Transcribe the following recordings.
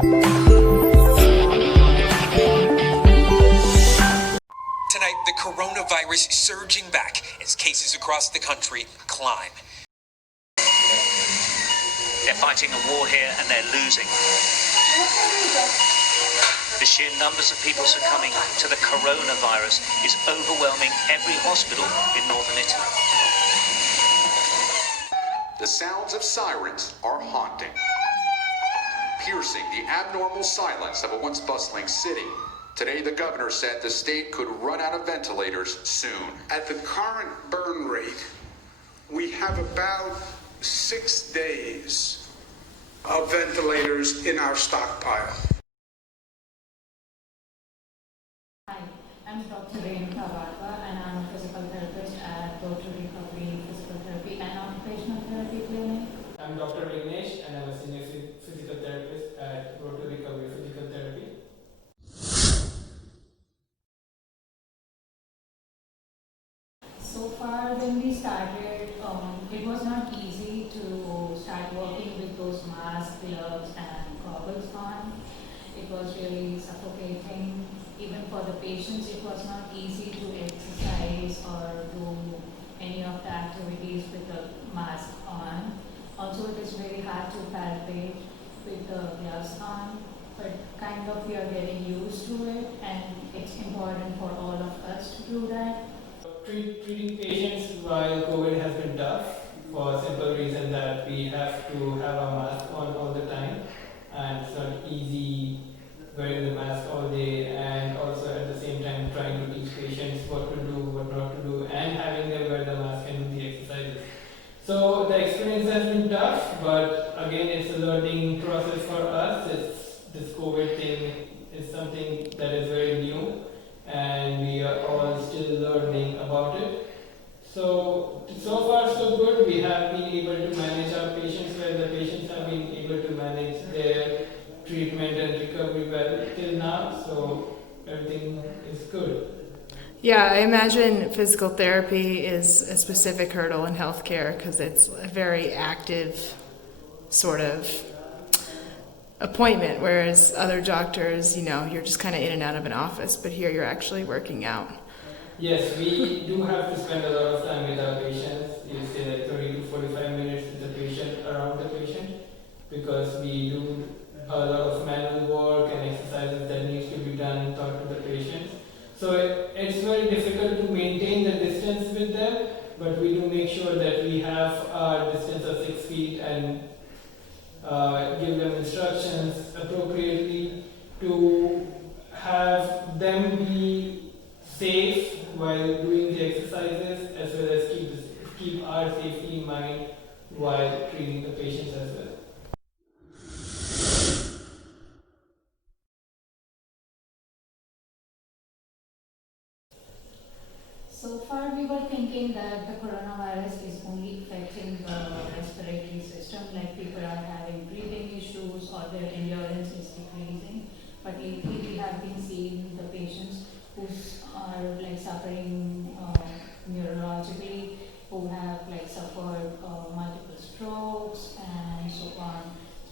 Tonight, the coronavirus surging back as cases across the country climb. They're fighting a war here and they're losing. The sheer numbers of people succumbing to the coronavirus is overwhelming every hospital in northern Italy. The sounds of sirens are haunting, piercing the abnormal silence of a once bustling city. Today, the governor said the state could run out of ventilators soon. At the current burn rate, we have about 6 days of ventilators in our stockpile. Hi, I'm Dr. and I'm a physical therapist at Rotary Recovery Physical Therapy and Occupational Therapy Clinic. I'm Dr. Vignesh and I'm a senior physical therapist at Rotary Recovery Physical Therapy. So far, when we started, it was not easy to start working with those masks, gloves, and goggles on. It was really suffocating. Even for the patients, it was not easy to exercise or do any of the activities with the mask on. Also, it is very hard to palpate with the gloves on, but kind of we are getting used to it, and it's important for all of us to do that. Treating patients while COVID has been tough for a simple reason that we have to have our mask on all the time, and it's not easy wearing the mask all day, and also at the same time trying to teach patients what to do, what not to do, and having them wear the mask and do the exercises. So the experience has been tough, but again it's a learning process for us. This COVID thing is something that is very new, and we are all still learning about it. So far so good. We have been able to manage our patients well. The patients have been able to manage their treatment and recovery well till now. So everything is good. Yeah, I imagine physical therapy is a specific hurdle in healthcare because it's a very active sort of appointment, whereas other doctors, you're just kind of in and out of an office, but here you're actually working out. Yes, we do have to spend a lot of time with our patients. You say like 30 to 45 minutes with the patient, around the patient, because we do a lot of manual work and exercises that needs to be done, taught to the patients. So it's very difficult to maintain the distance with them, but we do make sure that we have our distance of 6 feet and give them instructions appropriately to have them be safe while doing the exercises, as well as keep our safety in mind while treating the patients as well. So far, we were thinking that the coronavirus is only affecting the respiratory system, like people are having breathing issues or their endurance is decreasing. But lately, we have been seeing the patients who are like suffering neurologically, who have like suffered multiple strokes and so on.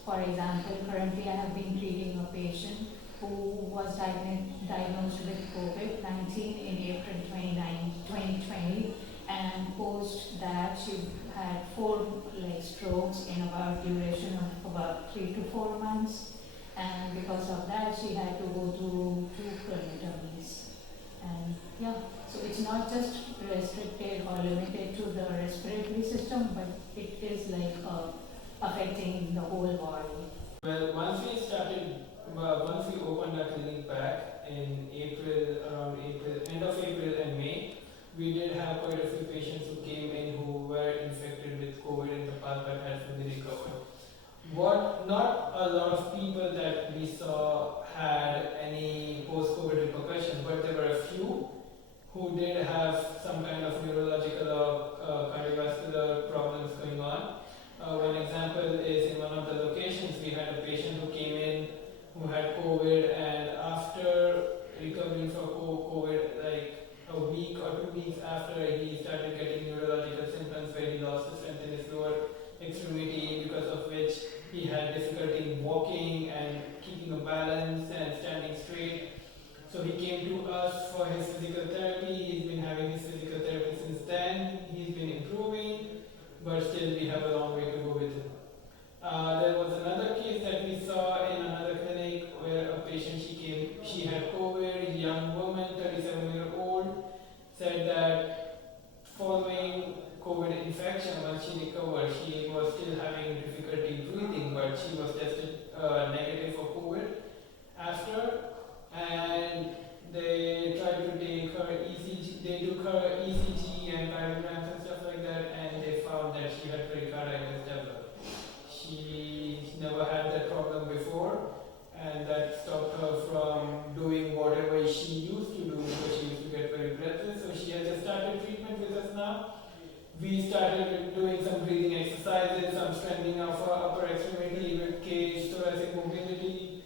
For example, currently I have been treating a patient who was diagnosed with COVID-19 in April 2020, and post that she had 4 strokes in about duration of about 3 to 4 months, and because of that she had to go through 2 craniotomies. And yeah, so it's not just restricted or limited to the respiratory system, but it is affecting the whole body. Well, once we opened our clinic back in end of April and May, we did have quite a few patients who came in who were infected with COVID in the past but had fully recovered. Not a lot of people that we saw had any post-COVID repercussions, but there were a few who did have some kind of neurological or cardiovascular problems going on. One example is in one of the locations we had a patient who came in who had COVID, and after recovering from COVID, like a week or 2 weeks after, he started getting neurological symptoms where he lost the strength in his lower extremity, because of which he had difficulty walking and keeping keeping a balance and standing straight. So he came to us for his physical therapy. He's been having his physical therapy since then. He's been improving, but still we have a long way to go with him. There was another case that we saw in another clinic where a patient, she had COVID, young woman, 37-year-old, said that following COVID infection, once she recovered, she was still having difficulty breathing, but she was tested negative for COVID after, and they tried to take her ECG, they took her ECG and cardiograms and stuff like that, and they found that she had pericarditis developed. She never had that problem before, and that stopped her from doing whatever she used to do because she used to get very breathless. So she has just started treatment with us now. We started doing some breathing exercises, some strengthening of her upper extremity with cage, thoracic mobility.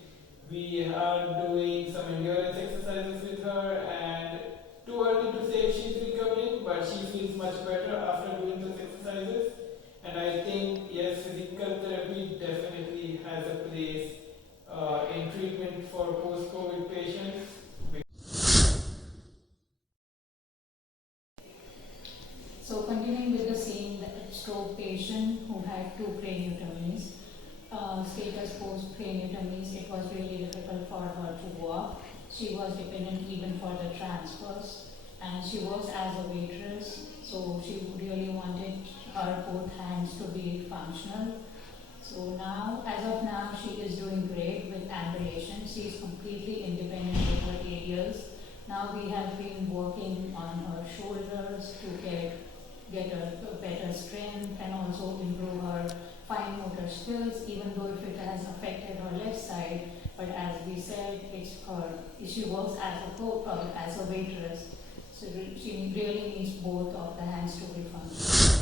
We are doing some endurance exercises with her, and too early to say if she's recovering, but she feels much better after doing those exercises. And I think, yes, physical therapy definitely has a place in treatment for post-COVID patients. So continuing with the same stroke patient who had 2 craniotomies, status post craniotomies, it was really difficult for her to walk. She was dependent even for the transfers, and she works as a waitress, so she really wanted her both hands to be functional. So now, as of now, she is doing great with ambulation. She is completely independent with her aerials. Now we have been working on her shoulders to get a better strength and also improve her fine motor skills, even though if it has affected her left side. But as we said, she works as a waitress, so she really needs both of the hands to be functional.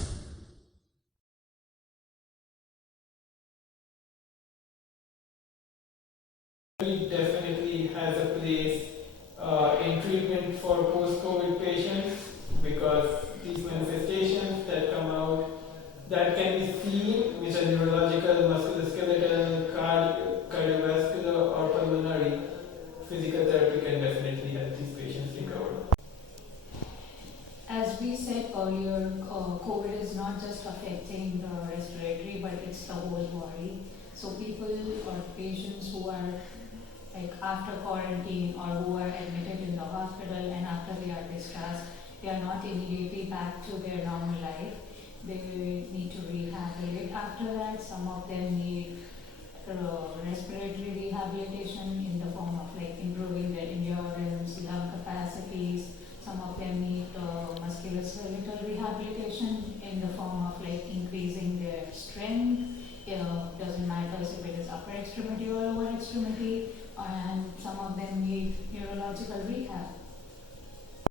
Definitely has a place in treatment for post-COVID patients, because these manifestations that come out that can be seen, which are neurological, musculoskeletal, cardiovascular, or pulmonary, physical therapy can definitely help these patients recover. As we said earlier, COVID is not just affecting the respiratory, but it's the whole body. So people or patients who are like after quarantine or who are admitted in the hospital and after they are discharged, they are not immediately back to their normal life. They need to rehabilitate after that. Some of them need respiratory rehabilitation in the form of like improving their endurance, lung capacities. Some of them need musculoskeletal rehabilitation in the form of like increasing their strength. Doesn't matter if it is upper extremity or lower extremity. And some of them need neurological rehab.